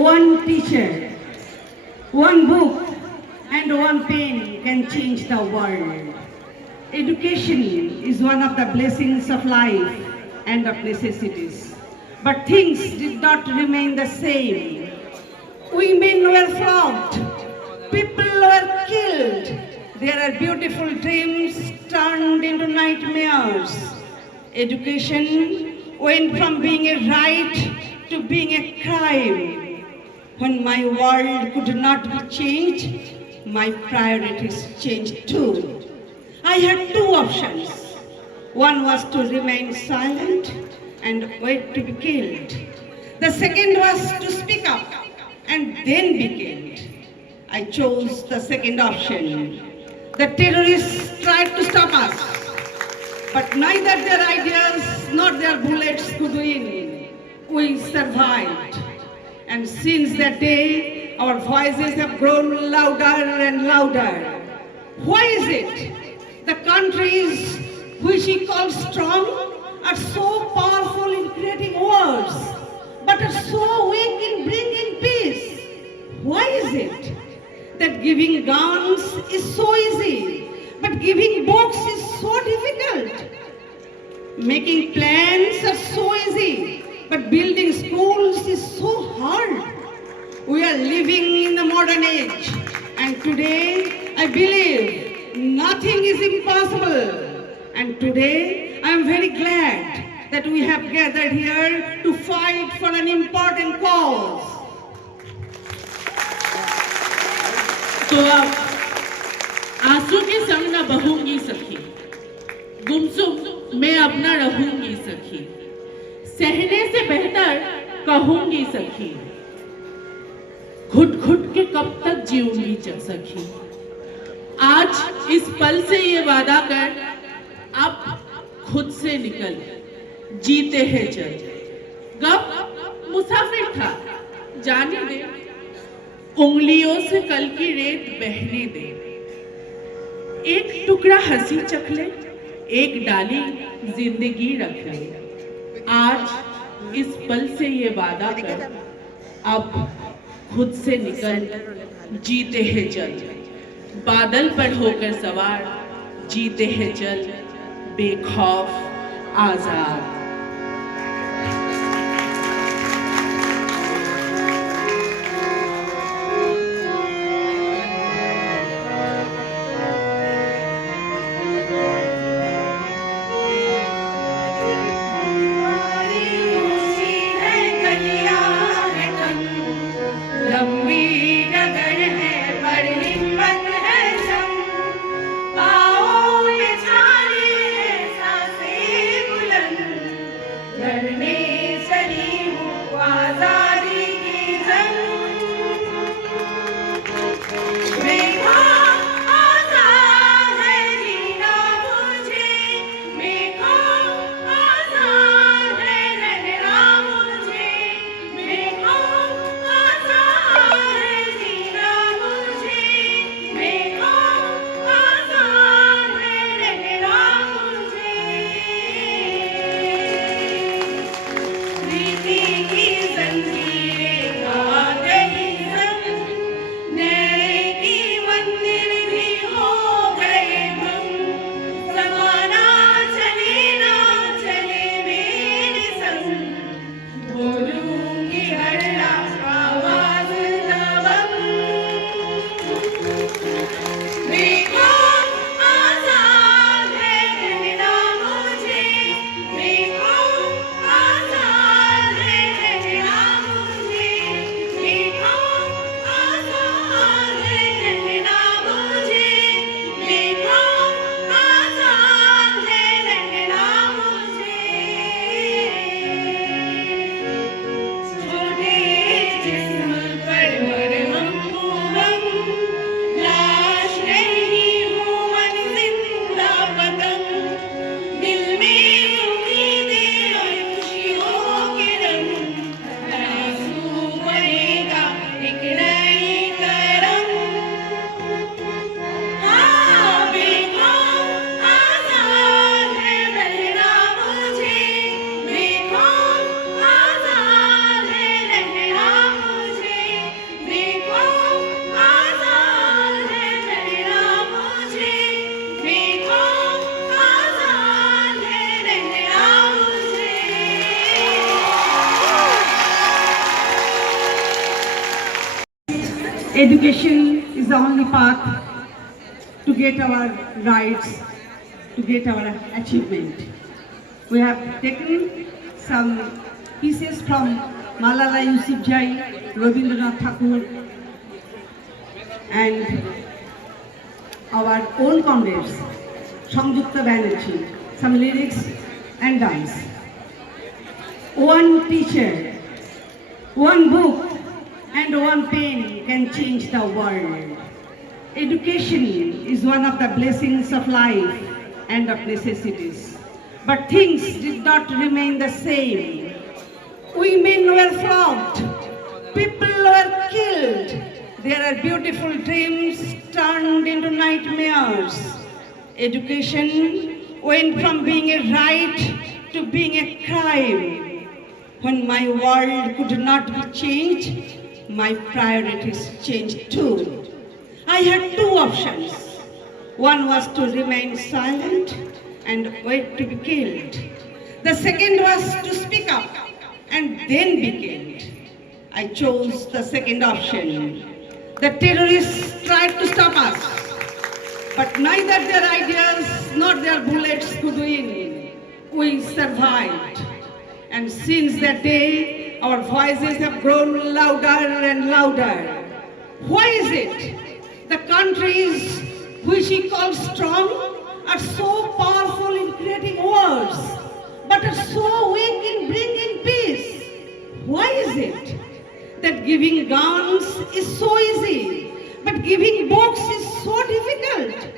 one teacher, one book, and one pen can change the world. Education is one of the blessings of life and of necessities. But things did not remain the same. Women were flogged, people were killed. There are beautiful dreams turned into nightmares. Education went from being a right to being a crime. When my world could not be changed, my priorities changed too. I had two options. One was to remain silent and wait to be killed. The second was to speak up and then be killed. I chose the second option. The terrorists tried to stop us, but neither their ideas nor their bullets could win. We survived. And since that day, our voices have grown louder and louder. Why is it the countries which we call strong are so powerful in creating wars, but are so weak in bringing peace? Why is it that giving guns is so easy, but giving books is so difficult? Making plans are so easy, but building schools is so hard. We are living in the modern age, and today I believe nothing is impossible. And today I am very glad that we have gathered here to fight for an important cause. तो अब आंसू के संग न बहूंगी सखी, गुमसुम मैं अब न रहूंगी सखी, सहने से बेहतर कहूंगी सखी, घुट घुट के कब तक जीऊंगी सखी। आज इस पल से ये वादा कर, अब खुद से निकल, जीते हैं चल। गप मुसाफिर था, जाने दे, उंगलियों से कल की रेत बहने दे। एक टुकड़ा हंसी चख ले, एक डाली जिंदगी रख ले। आज इस पल से ये वादा कर, अब खुद से निकल, जीते हैं चल। बादल पर होकर सवार, जीते हैं चल, बेखौफ आजाद। education is the only path to get our rights, to get our achievement. We have taken some pieces from Malala Yousafzai, Rabindranath Tagore, and our own comrades, Sanjukta Banerjee, some lyrics and dance. One teacher, one book, and one pen can change the world. Education is one of the blessings of life and of necessities. But things did not remain the same. Women were flogged, people were killed. There are beautiful dreams turned into nightmares. Education went from being a right to being a crime. When my world could not be changed, my priorities changed too. I had two options. One was to remain silent and wait to be killed. The second was to speak up and then be killed. I chose the second option. The terrorists tried to stop us, but neither their ideas nor their bullets could win. We survived. And since that day, our voices have grown louder and louder. Why is it the countries which we call strong are so powerful in creating wars, but are so weak in bringing peace? Why is it that giving guns is so easy, but giving books is so difficult?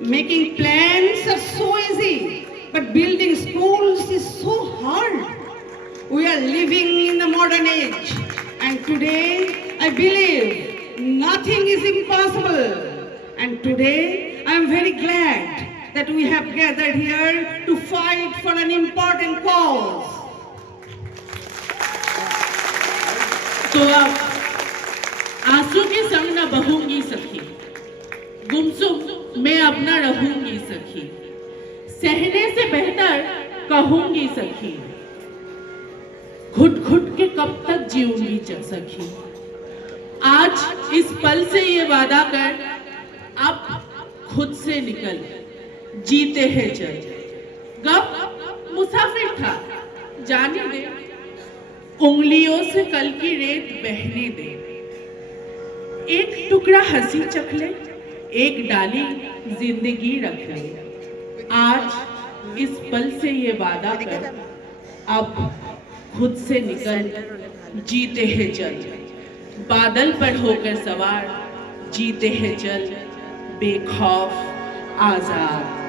Making plans are so easy, but building schools is so hard. We are living in the modern age, and today I believe nothing is impossible. And today I am very glad that we have gathered here to fight for an important cause. तो अब आंसू के संग न बहूंगी सखी, गुमसुम मैं अब न रहूंगी सखी, सहने से बेहतर कहूंगी सखी, घुट घुट के कब तक जीऊंगी सखी। आज इस पल से ये वादा कर, अब खुद से निकल, जीते हैं चल। गप मुसाफिर था, जाने दे, उंगलियों से कल की रेत बहने दे। एक टुकड़ा हंसी चख ले, एक डाली जिंदगी रख ले। आज इस पल से ये वादा कर, अब खुद से निकल, जीते हैं चल। बादल पर होकर सवार, जीते हैं चल, बेखौफ आजाद।